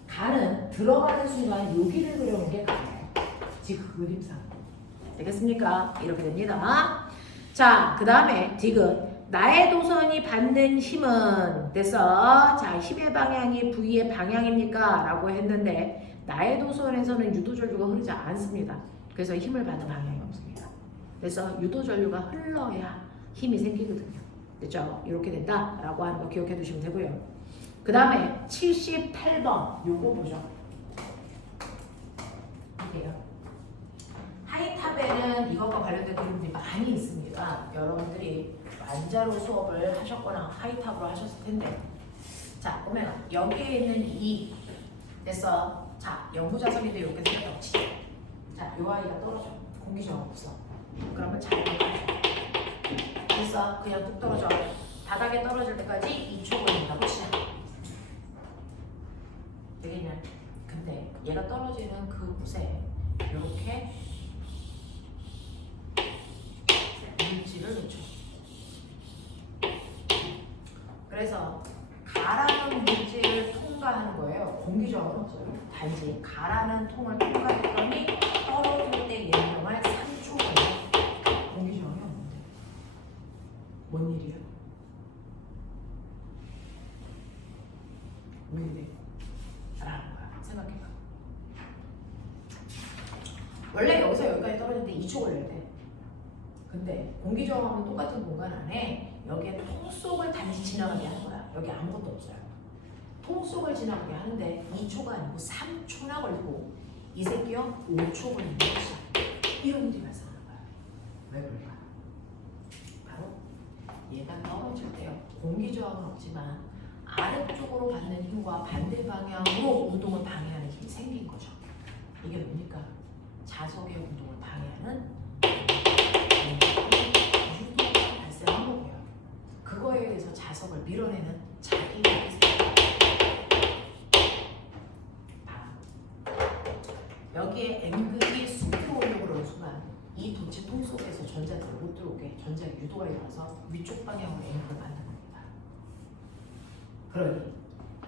가는 들어가는 순간 여기를 그려놓은 게 가예요. 지금 그림상. 되겠습니까? 이렇게 됩니다. 자, 그 다음에 디귿 나의 도선이 받는 힘은 됐어. 자, 힘의 방향이 V의 방향입니까? 라고 했는데 나의 도선에서는 유도전류가 흐르지 않습니다. 그래서 힘을 받는 방향이 없습니다. 그래서 유도전류가 흘러야 힘이 생기거든요. 됐죠? 이렇게 된다 라고 하는 거 기억해 두시면 되고요. 그 다음에 78번 요거 보죠. 이게요. 하이탑에는 이것과 관련된 그림들이 많이 있습니다. 여러분들이 완자로 수업을 하셨거나 하이탑으로 하셨을 텐데, 자 보면 여기에 있는 이 됐어. 자 연구자석인데 이렇게 생겼지. 자 요 아이가 떨어져. 공기저항 없어. 그러면 잘 됐어. 그냥 뚝 떨어져. 바닥에 떨어질 때까지 2초 걸린다고 치자. 되겠냐? 근데 얘가 떨어지는 그 곳에 이렇게 물질을 놓쳐. 그래서 가라는 물질을 통과하는 거예요. 공기저항은 없어요. 단지 가라는 통을 통과했더니 떨어질 때 예명할 3초 걸려. 공기저항이 없는데 뭔 일이야? 왜 이래? 라는 거야. 생각해봐. 원래 여기서 여기까지 떨어질 때 2초 걸릴 때. 근데 공기저항은 똑같은 공간 안에 여기에 통 속을 단지 지나가게 하는 거야. 여기 아무것도 없어요. 통 속을 지나가게 하는데 2초가 아니고 3초나 걸리고 이 새끼요 5초 걸리는 것이야. 이런 일이 발생하는 거야. 왜 그럴까? 바로 얘가 떨어질 때요. 공기저항은 없지만 아래쪽으로 받는 힘과 반대 방향으로 운동을 방해하는 힘이 생긴 거죠. 이게 뭡니까? 자석의 운동을 방해하는 유도가 발생한 거고요. 그거에 의해서 자석을 밀어내는 자기력이 생깁니다. 여기에 N극이 쑥으로 오려고 하는 순간 이 도체 통 속에서 전자들을 못 들어오게 전자의 유도가 일어나서 위쪽 방향으로 N극을 만든 겁니다. 그러니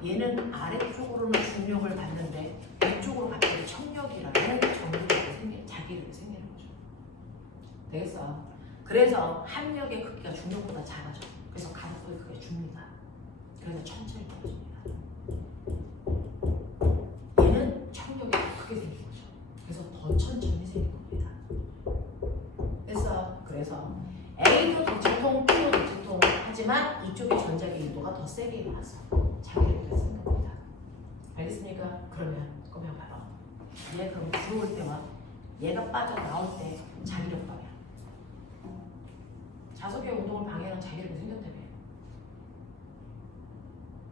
얘는 아래쪽으로는 중력을 받는데 위쪽으로 갑자기 청력이라는 정극이 자기력이 생기는 거죠. 되겠어? 그래서 합력의 크기가 중력보다 작아져. 그래서 가속도의 크기가 줍니다. 그래서 천천히 떨어집니다. 얘는 청력이 더 크게 생긴 거죠. 그래서 더 천천히 생긴 겁니다. 그래서 A도 도체통, B도 도체통 하지만 이쪽의 전자기 유도가 더 세게 일어나서 자기력이 생긴 겁니다. 알겠습니까? 그러면 봐봐. 얘 그럼 들어올 때와 얘가 빠져나올 때 자기력 방향. 자석의 운동을 방해하는 자기력이 생겼다며.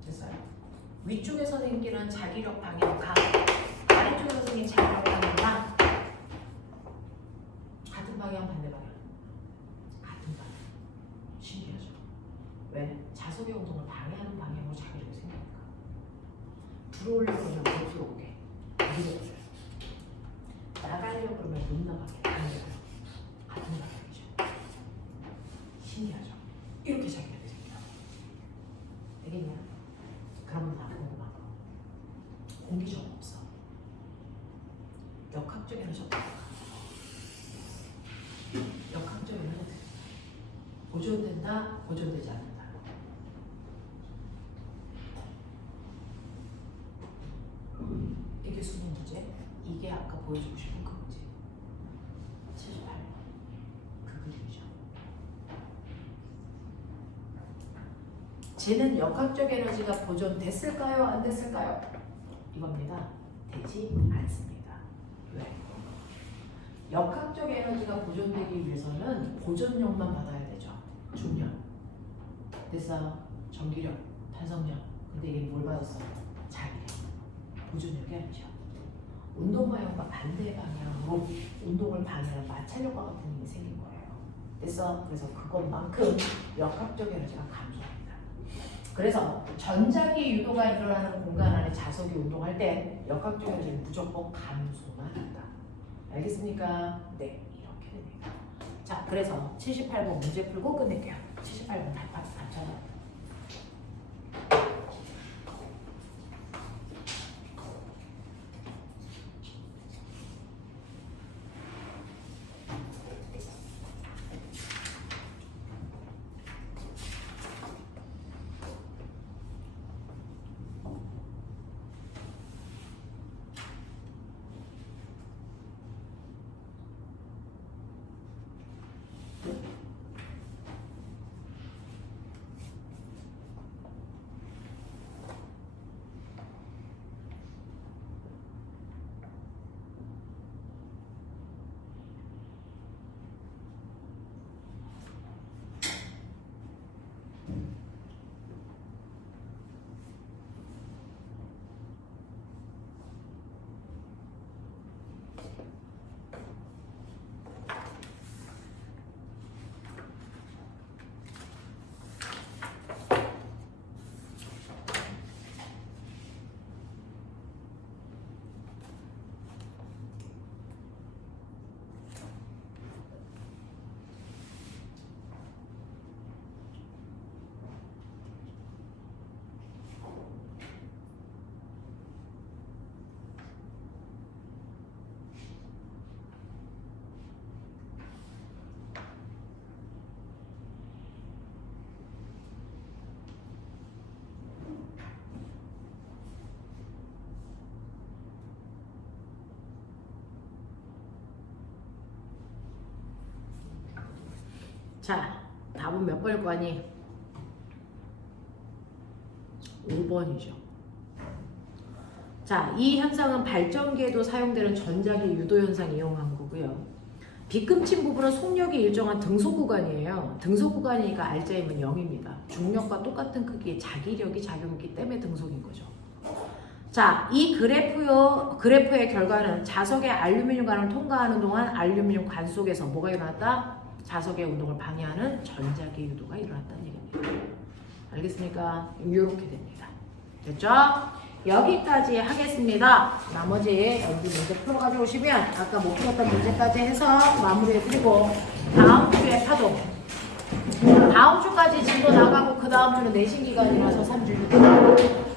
됐어요? 위쪽에서 생기는 자기력 방향과 아래쪽에서 생긴 자기력 방향과 같은 방향, 반대 방향. 같은 방향. 신기하죠? 왜? 자석의 운동을 방해하는 방향으로 자기력이 생기니까. 들어오려고 그러면 못 들어오게 밀어줘요. 나가려고 그러면 못 나가게 당겨요. 같은 방향이죠. 신기하죠? 이렇게 자기력이 생겨요. 되겠냐? 그럼 나 궁금한 거. 공기저항 없어. 역학적 에너지가 역학적 에너지 보존된다, 보존되지 않는다. 이게 수능 문제. 이게 아까 보여주고 싶은 그 문제. 78번. 그 그림이죠. 쟤는 역학적 에너지가 보존됐을까요? 안 됐을까요? 이겁니다. 되지 않습니다. 왜? 역학적 에너지가 보존되기 위해서는 보존력만 받아야 되죠. 중력, 됐어? 전기력, 탄성력. 근데 이게 뭘 받았어? 자기력. 보존력이 아니죠. 운동 방향과 반대 방향으로 운동을 방해하는 마찰력과 같은 힘이 생긴 거예요. 그래서 그것만큼 역학적 에너지가 감소합니다. 그래서 전자기 유도가 일어나는 공간 안에 자석이 운동할 때 역학적 에너지는 무조건 감소만 한다. 알겠습니까? 네, 이렇게 됩니다. 자, 그래서 78번 문제 풀고 끝낼게요. 78번 답변. 자, 답은 몇 번일 거 아니? 5번이죠. 자, 이 현상은 발전기에도 사용되는 전자기 유도 현상 이용한 거고요. 빗금친 부분은 속력이 일정한 등소 구간이에요. 등소 구간이니까 알짜임은 0입니다. 중력과 똑같은 크기의 자기력이 작용했기 때문에 등속인 거죠. 자, 이 그래프의 결과는 자석의 알루미늄 관을 통과하는 동안 알루미늄 관 속에서 뭐가 일어났다? 자석의 운동을 방해하는 전자기 유도가 일어났다는 얘기입니다. 알겠습니까? 이렇게 됩니다. 됐죠? 여기까지 하겠습니다. 나머지 여기 문제 풀어가지고 오시면 아까 못 풀었던 문제까지 해서 마무리해드리고 다음 주에 파도 다음 주까지 진도 나가고 그 다음 주는 내신 기간이라서 3주 6일